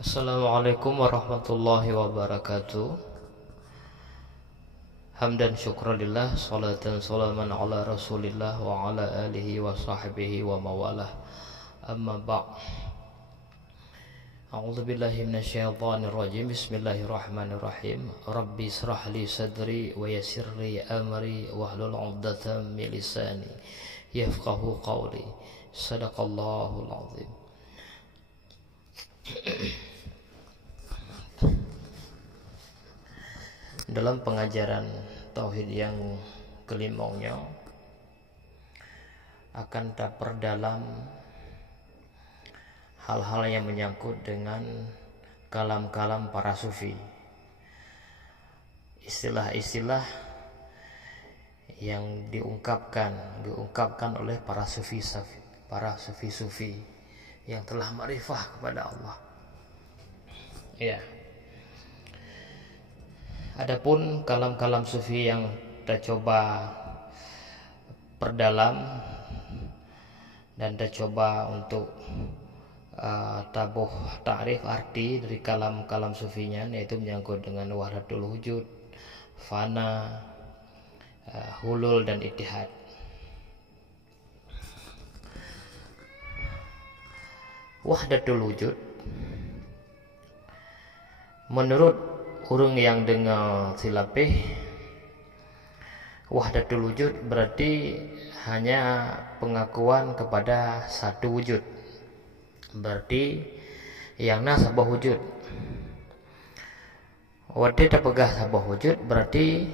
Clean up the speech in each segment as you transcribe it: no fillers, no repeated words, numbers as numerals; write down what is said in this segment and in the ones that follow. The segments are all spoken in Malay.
Assalamualaikum warahmatullahi wabarakatuh. Hamdan syukranillah, salatan salaman ala rasulillah wa ala alihi wa sahbihi wa mawalah. Amma ba' A'udzu billahi minasyaitonir rajim. Bismillahirrahmanirrahim. Rabbi israh li sadri wa yassir li amri wahlul 'uqdatam min lisani yafqahu qawli. Shadaqallahul azim. Dalam pengajaran tauhid yang kelimanya akan terperdalam hal-hal yang menyangkut dengan kalam-kalam para sufi, istilah-istilah yang diungkapkan oleh para sufi yang telah ma'rifah kepada Allah. Ya. Adapun kalam-kalam sufi yang kita coba perdalam dan kita coba untuk tabuh ta'rif arti dari kalam-kalam sufinya, yaitu menyangkut dengan wahdatul wujud, fana, hulul dan ittihad. Wahdatul wujud menurut urung yang dengar silapih, wahdatul wujud berarti hanya pengakuan kepada satu wujud, berarti yang sabah wujud. Wadi terpegah sabah wujud berarti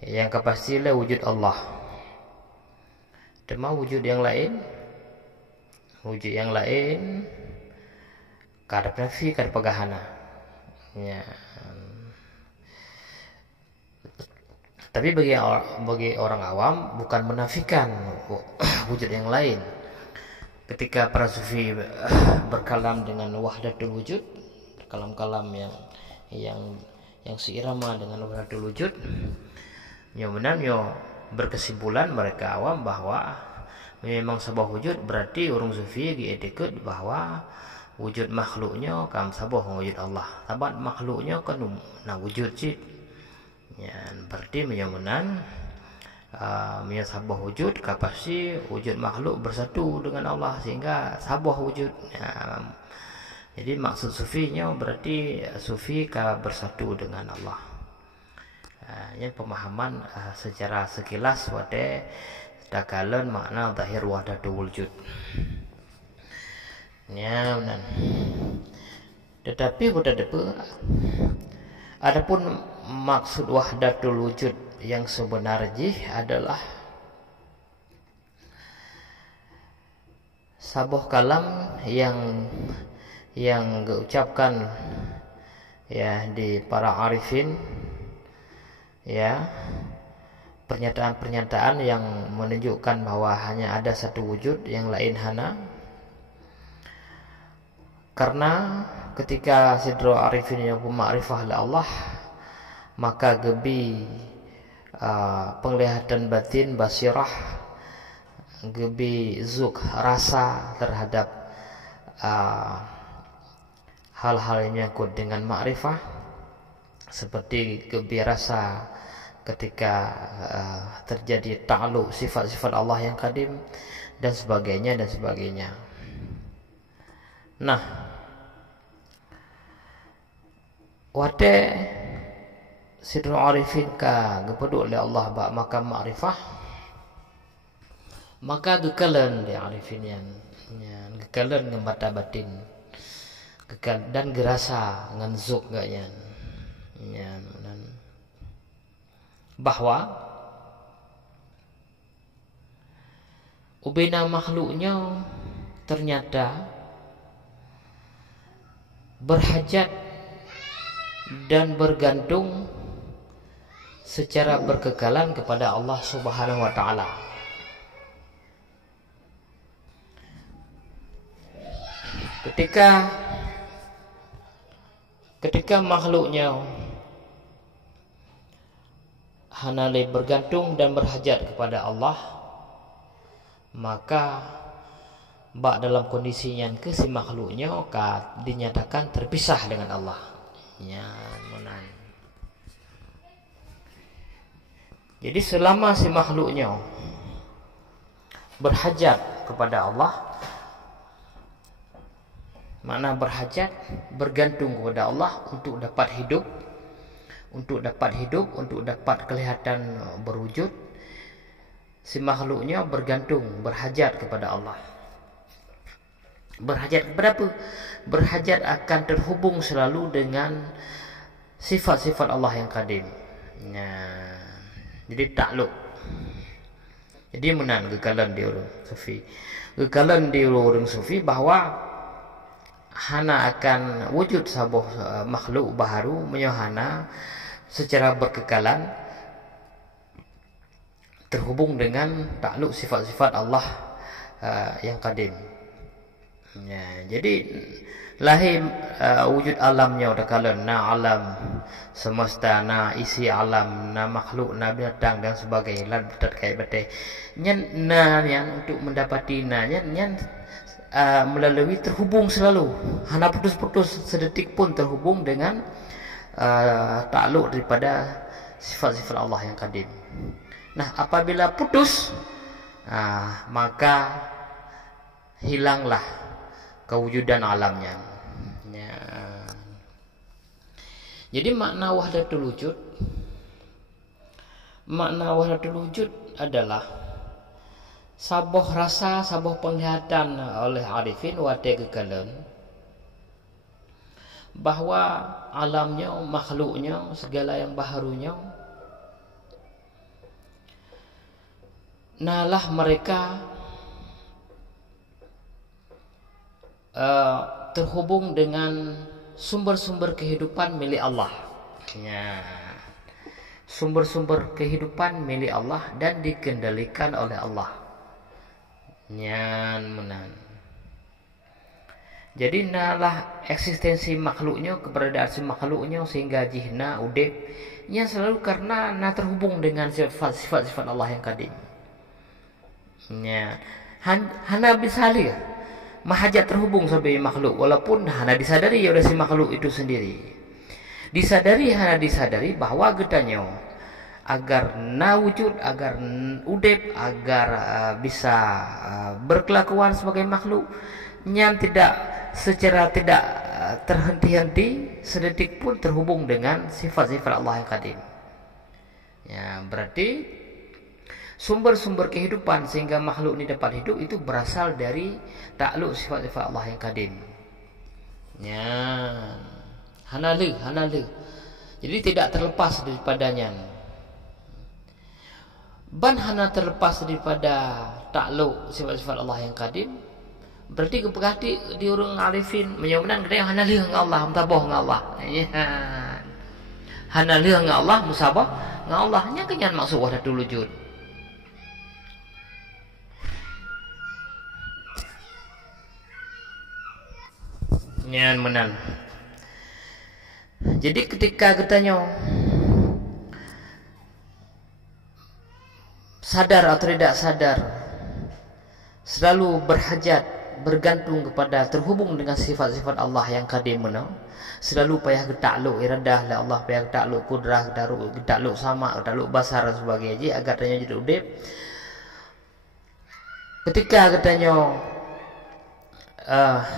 yang kepastilah wujud Allah. Cuma wujud yang lain kada nafi kada pegahana. Ya. Tapi bagi orang awam bukan menafikan wujud yang lain. Ketika para sufi berkalam dengan wahdatul wujud, kalam-kalam yang seirama dengan wahdatul wujud, berkesimpulan mereka awam bahwa memang sebuah wujud, berarti orang sufi diikut bahwa wujud makhluknya kam sabah wujud Allah. Tabat makhluknya kan wujud sih. Ya, berarti menyamakan sabah wujud kapasi wujud makhluk bersatu dengan Allah sehingga sabah wujud. Ya, jadi maksud sufinya berarti sufi bersatu dengan Allah. Ini pemahaman secara sekilas pada takalan makna zahir wahdatul wujud. Ya, benar. Tetapi adapun maksud wahdatul wujud yang sebenarnya adalah sabuh kalam yang diucapkan ya di para arifin, ya, pernyataan-pernyataan yang menunjukkan bahwa hanya ada satu wujud, yang lain hana. Karena ketika sidro arifin yang ma'rifah oleh Allah, maka gebi penglihatan batin, basirah, gebi zuk, rasa terhadap hal-hal yang menyangkut dengan ma'rifah, seperti gebi rasa ketika terjadi ta'alluq sifat-sifat Allah yang qadim dan sebagainya. Nah, wate sidul arifin ka gepedu oleh Allah ba makam ma'rifah, maka gekalan di arifin yang gekalan ngemata batin dan gerasa ngan zuk gaknya bahwa ubena makhluknya ternyata berhajat dan bergantung secara berkekalan kepada Allah Subhanahu wa taala. Ketika makhluknya hanale bergantung dan berhajat kepada Allah, maka bak dalam kondisi yang ke si makhluknya dinyatakan terpisah dengan Allah. Nyan menan. Jadi selama si makhluknya berhajat kepada Allah, makna berhajat bergantung kepada Allah untuk dapat hidup, untuk dapat kelihatan berwujud, si makhluknya bergantung, berhajat kepada Allah. Berhajat kepada apa? Berhajat akan terhubung selalu dengan sifat-sifat Allah yang qadim. Jadi takluk. Jadi menan gekalan dia orang sufi. Gekalan dia orang sufi bahawa hana akan wujud sebuah makhluk baharu menyohana secara berkekalan terhubung dengan takluk sifat-sifat Allah yang qadim. Jadi lahir wujud alamnya kala na alam semesta, na isi alam, na makhluk, na binatang dan sebagainya lan terkait betul. Nyan na yang untuk mendapati na nyan melalui terhubung selalu, hana putus-putus sedetik pun terhubung dengan takluk daripada sifat-sifat Allah yang qadim. Nah, apabila putus, maka hilanglah kewujudan alamnya. Jadi makna wahdatul wujud adalah sabuh rasa, sabuh penglihatan oleh arifin wate kekalan bahawa alamnya, makhluknya, segala yang baharunya nalah mereka terhubung dengan sumber-sumber kehidupan milik Allah. Sumber-sumber kehidupan milik Allah dan dikendalikan oleh Allah. Nyan menan. Jadi nalah eksistensi makhluknya, keberadaan si makhluknya sehingga jihna udip nya selalu karena terhubung dengan sifat-sifat Allah yang qadim. Hana bisa lihat mahajat terhubung sampai makhluk walaupun hana disadari oleh si makhluk itu sendiri. Hana disadari bahawa getanya agar na wujud, agar udip, agar bisa berkelakuan sebagai makhluk yang secara tidak terhenti-henti sedetik pun terhubung dengan sifat-sifat Allah yang qadim. Berarti sumber-sumber kehidupan sehingga makhluk ini dapat hidup itu berasal dari takluk sifat-sifat Allah yang qadim. Hanalu. Jadi tidak terlepas daripadanya. Ban hana terlepas daripada takluk sifat-sifat Allah yang qadim. Berarti kepekati di orang arifin menyebutkan kita hanalu dengan Allah, mutabah dengan Allah. Hanalu dengan Allah, musabah dengan Allah. Nya kenyan maksud wahdatul wujud. Nyan menan. Jadi ketika katanya sadar atau tidak sadar selalu berhajat, bergantung kepada, terhubung dengan sifat-sifat Allah yang qadim mana, selalu payah takluk iradah la Allah, payah takluk kudrah, takluk sama, takluk basar dan sebagainya agar tanya jadi udip. Ketika katanya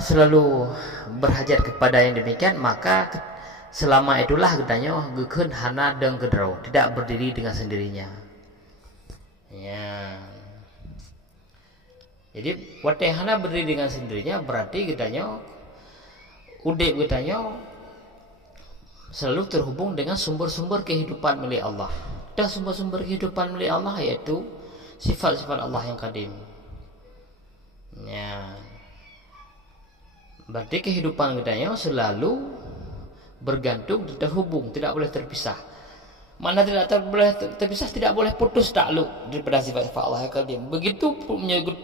selalu berhajat kepada yang demikian, maka selama itulah katanya gekun hana dan gedrau, tidak berdiri dengan sendirinya. Jadi wate hana berdiri dengan sendirinya berarti katanya udip katanya selalu terhubung dengan sumber-sumber kehidupan milik Allah. Dan sumber-sumber kehidupan milik Allah yaitu sifat-sifat Allah yang qadim. Berarti kehidupan katanya selalu bergantung, terhubung, tidak boleh terpisah. Mana tidak boleh terpisah, tidak boleh putus takluk daripada sifat-sifat Allah yang qadim. Begitu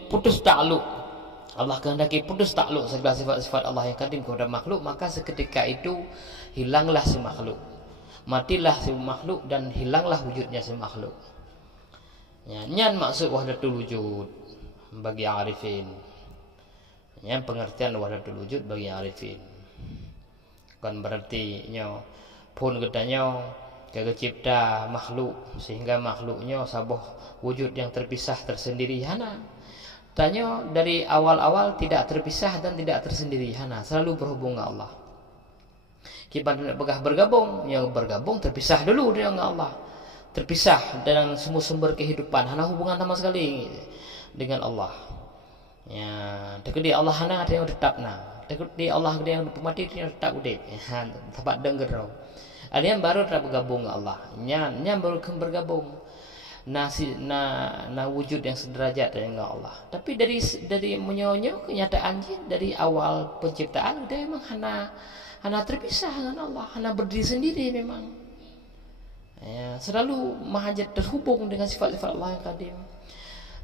putus takluk, Allah kehendaki putus takluk segala sifat-sifat Allah yang qadim kepada makhluk, maka seketika itu hilanglah si makhluk, matilah si makhluk dan hilanglah wujudnya si makhluk. Nyan maksud wahdatul wujud bagi arifin. Yang pengertian wahdatul wujud bagi arifin. Kan berarti nyo pun gedanya kagak cipta makhluk sehingga makhluknya sabuh wujud yang terpisah tersendiri hana. Tanya dari awal-awal tidak terpisah dan tidak tersendiri hana, selalu berhubung dengan Allah. Kita tidak pegah bergabung, yang bergabung terpisah dulu dengan Allah. Terpisah dengan semua sumber kehidupan, hana hubungan sama sekali dengan Allah. Ya, dekat di Allah hana ada yang tetap nah. Dekat di Allah ada yang mati yang tetap udip. Ya, tempat dengar. Ada yang baru tetap bergabung dengan Allah. Yang baru bergabung. Nah wujud yang sederajat dengan Allah. Tapi dari menyonyo kenyataan dari awal penciptaan dia memang hana terpisah dengan Allah, hana berdiri sendiri memang. Ya, selalu mahajat terhubung dengan sifat-sifat Allah yang qadim.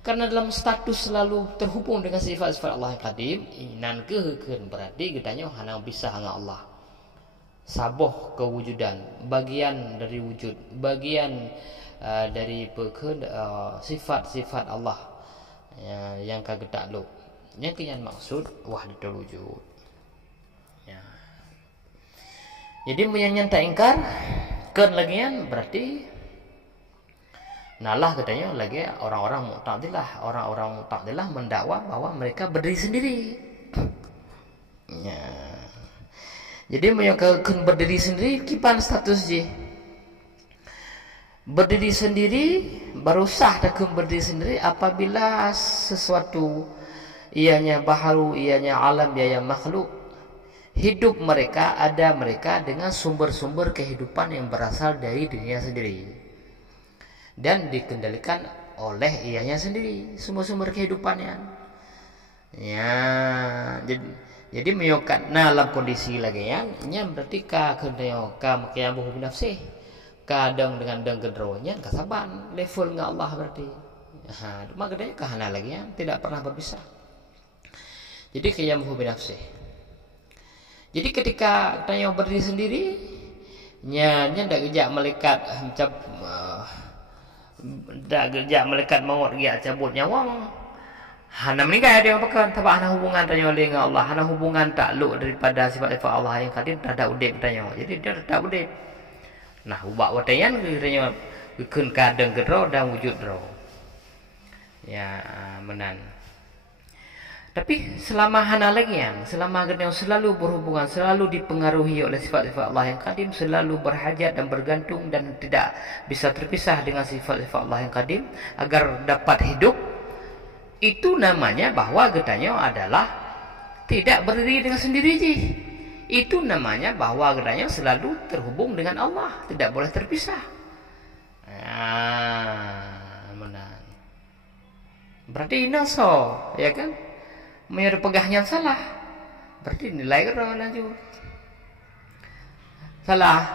Karena dalam status selalu terhubung dengan sifat-sifat Allah yang qadim, inan kehekeun berarti gedanya hana bisa dengan Allah. Saboh kewujudan, bagian dari wujud, bagian dari sifat-sifat Allah yang kagak takluk. Yang kenyan maksud wahdatul wujud. Ya. Jadi menyanyian tak ingkar kan lagian berarti nalah katanya lagi orang-orang Mu'tazilah mendakwa bahwa mereka berdiri sendiri. Ya. Jadi menyangkakan berdiri sendiri kipan status je. Berdiri sendiri baru sah dakum berdiri sendiri apabila sesuatu ianya baharu, ianya alam, ianya makhluk hidup mereka dengan sumber-sumber kehidupan yang berasal dari dirinya sendiri dan dikendalikan oleh ianya sendiri sumber-sumber kehidupannya. Ya, jadi menyokat dalam kondisi lagi nya berarti ka kendaya ka makian buhu binafsih kadang dengan gendronya kasaban level dengan Allah berarti. Maka dia kahana lagi tidak pernah berpisah. Jadi kayak muhu binafsih. Jadi ketika tanya berdiri sendiri nya ndak gejak malaikat macam ndak gejak malaikat maut dia cabut nyawa. Hana meninggal dia apakan tapi hana hubungan tanya dengan Allah, hana hubungan takluk daripada sifat-sifat Allah yang qadim tak ada udip tanya. Jadi dia tak udip. Nah, ubak watayan kiranya keun kadang gedro dan wujud dro. Ya, menan. Tapi selama hana lagi selama gedenya selalu berhubungan, selalu dipengaruhi oleh sifat-sifat Allah yang qadim, selalu berhajat dan bergantung dan tidak bisa terpisah dengan sifat-sifat Allah yang qadim agar dapat hidup, itu namanya bahwa gedenya adalah tidak berdiri dengan sendiri je. Itu namanya bahwa gedanya selalu terhubung dengan Allah, tidak boleh terpisah. Benar. Berarti naso, ya kan? Menurut pegahnya salah. Berarti nilai kena lanjut. Salah.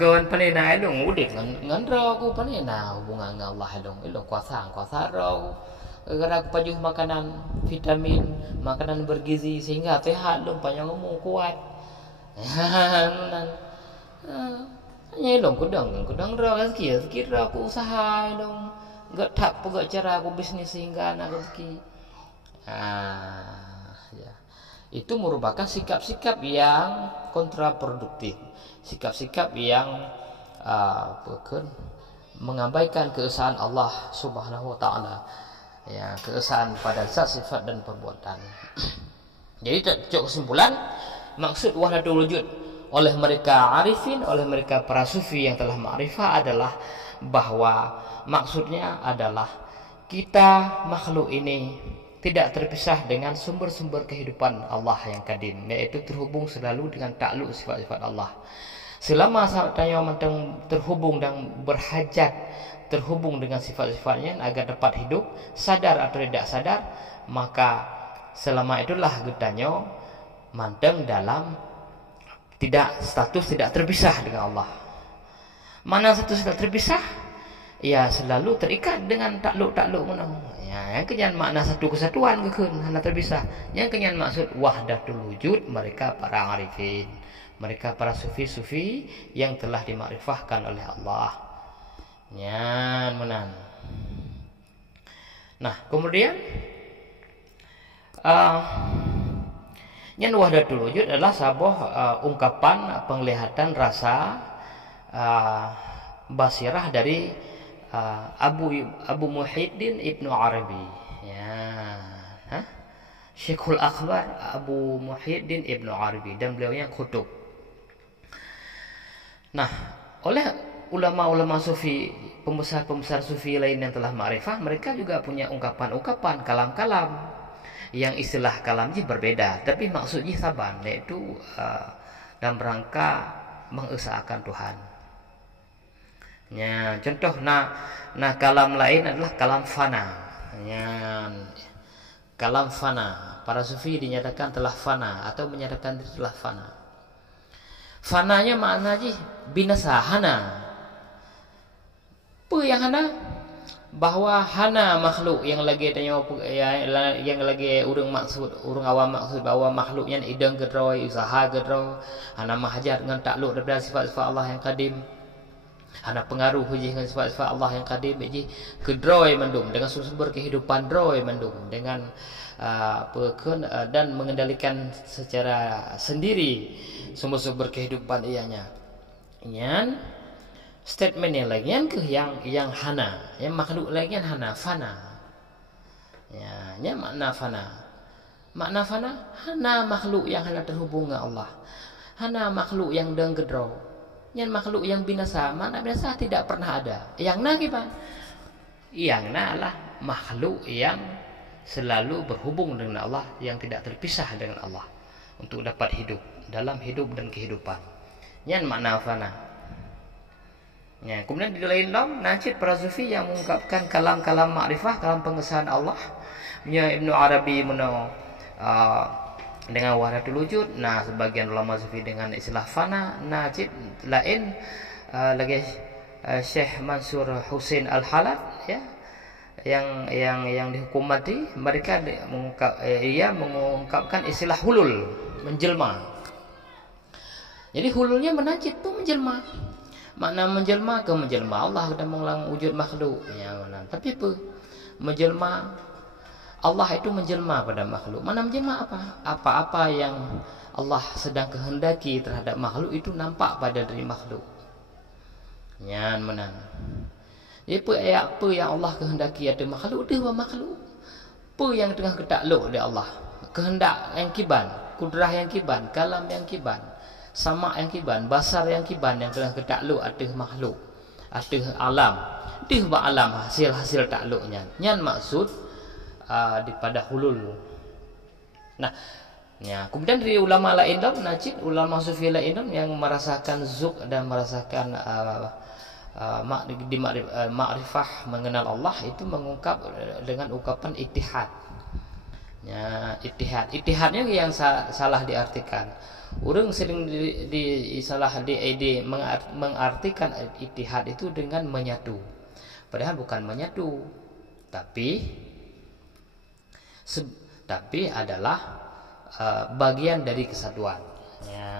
Kawan panina elong udik ngan aku panina hubungan dengan Allah elong kuasa ro. Gara aku pajuh makanan vitamin, makanan bergizi sehingga sehat dong panjang umur kuat. Hanya dong kudang rezeki aku usaha dong enggak tak pegak cara aku bisnis sehingga anak rezeki. Ya. Itu merupakan sikap-sikap yang kontraproduktif, sikap-sikap yang mengabaikan keesaan Allah Subhanahu wa taala. Ya, keesaan pada zat, sifat dan perbuatan. Jadi cok kesimpulan maksud wahdatul wujud oleh mereka arifin, oleh mereka para sufi yang telah ma'rifah adalah bahwa maksudnya adalah kita makhluk ini tidak terpisah dengan sumber-sumber kehidupan Allah yang qadim, yaitu terhubung selalu dengan takluk sifat-sifat Allah. Selama saya terhubung dan berhajat terhubung dengan sifat-sifatnya agar dapat hidup, sadar atau tidak sadar, maka selama itulah gedanya manteng dalam status tidak terpisah dengan Allah. Mana status tidak terpisah? Ya selalu terikat dengan takluk-takluk menang. Ya, yang kenyan makna satu kesatuan kekeun hana terpisah. Yang kenyan maksud wahdatul wujud mereka para arifin, mereka para sufi-sufi yang telah dimakrifahkan oleh Allah. Nyan menan. Nah, kemudian Yang wahdatul wujud adalah sebuah ungkapan penglihatan rasa basirah dari Abu Muhyiddin Ibnu Arabi. Ya, Syekhul Akbar Abu Muhyiddin Ibnu Arabi, dan beliau yang kutub. Nah, oleh ulama-ulama sufi, pembesar-pembesar sufi lain yang telah ma'rifah, mereka juga punya ungkapan-ungkapan, kalam-kalam yang istilah kalamnya berbeda, tapi maksudnya saban, yaitu dalam rangka mengesahkan Tuhan. Ya, contoh kalam lain adalah kalam fana. Ya, kalam fana, para sufi dinyatakan telah fana atau menyatakan telah fana. Fananya maknanya binasa, hana. Apa yang hana? Bahwa hana makhluk yang lagi tanya yang lagi urang awam maksud bahwa makhluknya idang gedroi, usaha gedroi, hana mahajat dengan takluk daripada sifat-sifat Allah yang kadim, hana pengaruh hujih dengan sifat-sifat Allah yang kadim, jadi gedroi mendung dengan sumber kehidupan droi mendung dengan dan mengendalikan secara sendiri sumber-sumber kehidupan ianya. Nyan statement yang lagi yang hana, yang makhluk lagi yang hana, fana. Ya, nya makna fana. Makna fana, hana makhluk yang hana terhubung dengan Allah. Hana makhluk yang denggedro. Nya makhluk yang binasa, mana binasa tidak pernah ada. Yang na gimana? Yang na adalah makhluk yang selalu berhubung dengan Allah, yang tidak terpisah dengan Allah untuk dapat hidup dalam hidup dan kehidupan. Nya makna fana. Ya, kemudian di lain dalam najid para sufi yang mengungkapkan kalam-kalam makrifah, kalam pengesahan Allah. Ya, Ibnu Arabi dengan wahdatul wujud. Nah, sebagian ulama sufi dengan istilah fana. Najid lain lagi Syekh Mansur Husain Al-Halat, ya, yang dihukum mati, mereka mengungkapkan istilah hulul, menjelma. Jadi hululnya menajid pun menjelma. Makna menjelma ke menjelma Allah dan mengulang wujud makhluk. Ya, tapi apa? Menjelma Allah itu menjelma pada makhluk. Mana menjelma apa? Apa-apa yang Allah sedang kehendaki terhadap makhluk itu nampak pada diri makhluk. Nyan menan. Apa yang Allah kehendaki ada makhluk, dia makhluk. Apa yang tengah ketakluk dia Allah. Kehendak yang kiban, kudrah yang kiban, kalam yang kiban, sama yang kiban, basar yang kiban yang tengah ketakluk ada makhluk, ada alam. Dia alam hasil takluknya. Nyan maksud daripada hulul. Nah, ya, kemudian dari ulama lain najid, ulama sufi lain yang merasakan zuk dan merasakan makrifah mengenal Allah itu mengungkap dengan ungkapan ittihad. Ya, ittihadnya yang salah diartikan. Orang sering mengartikan ittihad itu dengan menyatu. Padahal bukan menyatu, tapi adalah bagian dari kesatuan. Ya.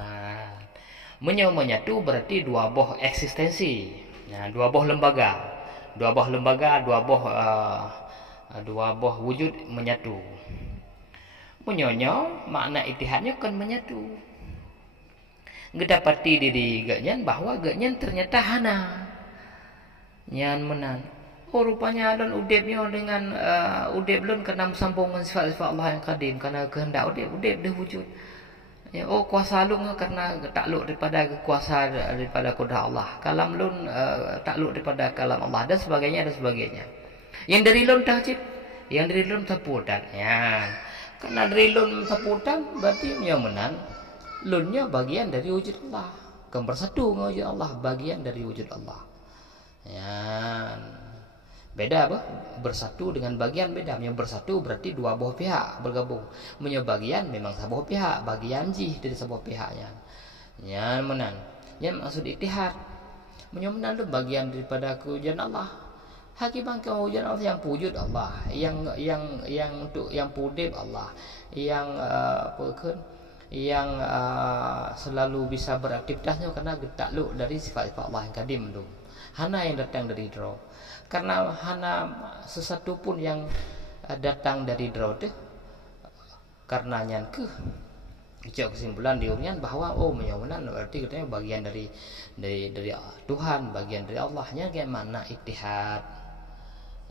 Menyatu berarti dua buah eksistensi. Ya, dua buah lembaga, dua buah wujud menyatu. Menyonyo makna ittihadnya kan menyatu. Ngedapati diri ganyan bahwa ganyan ternyata hana. Nyan menan. Oh, rupanya dan udepnya dengan udep lun kena sambungan sifat-sifat Allah yang kadim karena kehendak udep dah wujud. Ya, oh, kuasa lun karena takluk daripada kuasa daripada kudrah Allah. Kalam lun takluk daripada kalam Allah dan sebagainya. Yang dari lun tajid, yang dari lun tapudan. Ya. Karena dari lun tapudan berarti menan lunnya bagian dari wujud Allah. Gambar satu dengan wujud Allah, bagian dari wujud Allah. Ya. Beda apa? Bersatu dengan bagian beda. Yang bersatu berarti dua buah pihak bergabung. Punya bagian memang sebuah pihak, bagian jih dari sebuah pihaknya. Yang menan. Yang maksud ittihad. Menan itu bagian daripada kewujudan Allah. Hakikat kewujudan Allah yang wujud Allah, yang untuk yang pudib Allah, yang selalu bisa beraktivitasnya karena takluk dari sifat-sifat Allah yang kadim itu. Hana yang datang dari draw. Karena hana sesuatu pun yang datang dari draw deh, karena nyan Kecil kesimpulan diurnian bahwa menyaunan berarti katanya bagian dari Tuhan, bagian dari Allahnya gimana ittihad.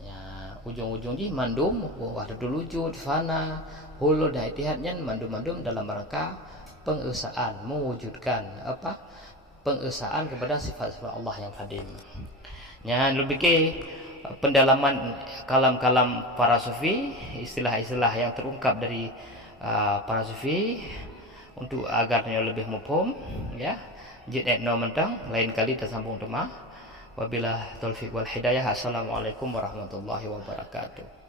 Ya, ujung-ujung di mandum wahdatul wujud fana hulul dan ittihadnya mandum-mandum dalam rangka pengesaan mewujudkan pengesaan kepada sifat-sifat Allah yang kadim. Ya, lebih ke pendalaman kalam-kalam para sufi, istilah-istilah yang terungkap dari para sufi untuk agarnya lebih mufhum ya. Jid no mentang lain kali tersambung tema. Wabillahi taufik wal hidayah. Assalamualaikum warahmatullahi wabarakatuh.